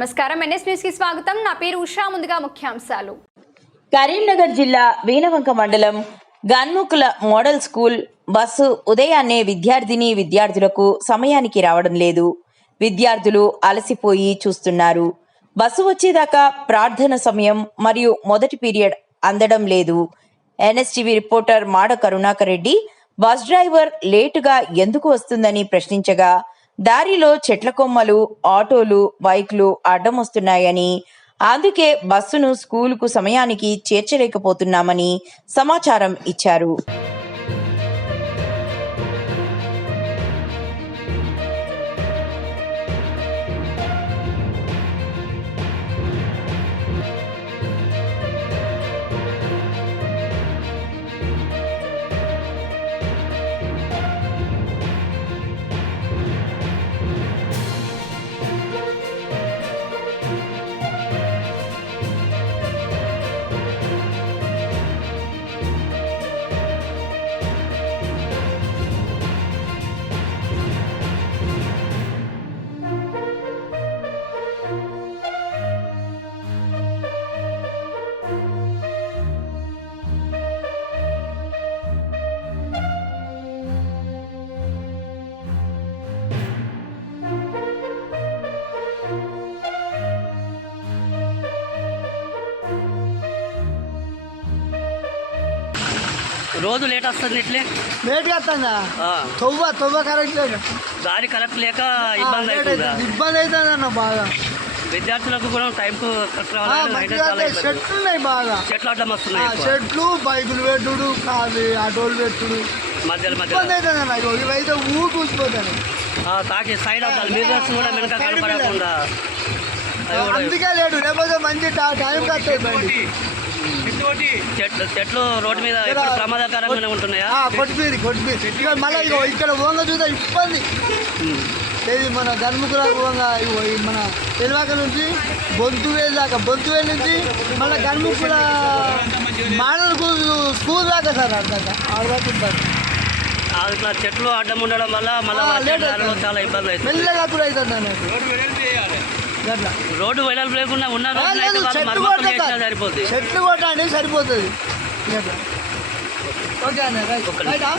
నమస్కారం. ఎన్ఎస్ న్యూస్కి స్వాగతం. నా పేరు ఉషా. ముందుగా ముఖ్యాంశాలు. కరీంనగర్ జిల్లా వీణవంక మండలం గన్ముకుల మోడల్ స్కూల్ బస్సు ఉదయాన్నే విద్యార్థిని విద్యార్థులకు సమయానికి రావడం లేదు. విద్యార్థులు అలసిపోయి చూస్తున్నారు. బస్సు వచ్చేదాకా ప్రార్థన సమయం మరియు మొదటి పీరియడ్ అందడం లేదు. NSTV reporter Mada Karunakar Reddy bus driver లేటుగా ఎందుకు వస్తుందని ప్రశ్నించగా దారిలో చెట్ల కొమ్మలు ఆటోలు బైక్లు అడ్డం వస్తున్నాయని అందుకే బస్సును స్కూలుకు సమయానికి చేర్చలేకపోతున్నామని సమాచారం ఇచ్చారు. రోజు లేట్ వస్తుంది ఇట్లే? లేట్గా వస్తుందా ఆ, తొవ్వ తొవ్వ కరెక్ట్ లేదు దారి కరెక్ట్ లేక ఇబ్బంది అవుతుందా? ఇబ్బంది అవుతుంది అన్న బాగా. విద్యార్థులకు కూడా టైంకు లైట్ ఇబ్బంది. చెట్లు ఉన్నాయి బాగా. చెట్లు అడ్డం ఆ, వస్తున్నాయి. చెట్లు బైకులు పెట్టుడు కాదు ఆటోలు పెట్టుడు. మధ్యలో ఇబ్బంది మధ్యలో. అవుతుంది అన్న ఇగో ఇవైతే ఊరు కూసిపోతాను ఆ, తాకి సైడ్ కూడా వెనక కనపడకుండా. అందుకే లేడు. లేకపోతే మంచి టా- టైం కట్టాయి బండి చెట్లు చెట్లు రోడ్డు మీద ఎప్పుడు ప్రమాదకరంగానే ఉంటున్నాయా? ఆ, కొట్టిపీరి కొట్టిపీరి మళ్ళీ ఇగో ఇక్కడ ఓంగ చూస్తే ఇబ్బంది. ఇది మన గన్ముకుల ఓంగ మన తెలివాక నుంచి బొంతువేలు దాకా. బొంతువేలు నుంచి మళ్ళీ గన్ముకుల మోడల్ స్కూల్ దాకా సార్ అర్థంగా ఆడదాకా ఇబ్బంది. ఆ, ఇట్లా చెట్లు అడ్డం ఉండడం వల్ల మళ్ళీ. చాలా ఇబ్బంది అవుతుంది. మెల్లగా కూడా అవుతుంది రోడ్డు వెడల్పు లేకుండా ఉన్న ఆ, రోడ్డు అయితే లేదు, వాళ్ళు చెట్లు మరమ్మతులు కొట్టండి చేసినా సార్. సరిపోతుంది చెట్లు కొట్టండి సరిపోతుంది. ఓకే అన్న రైటా?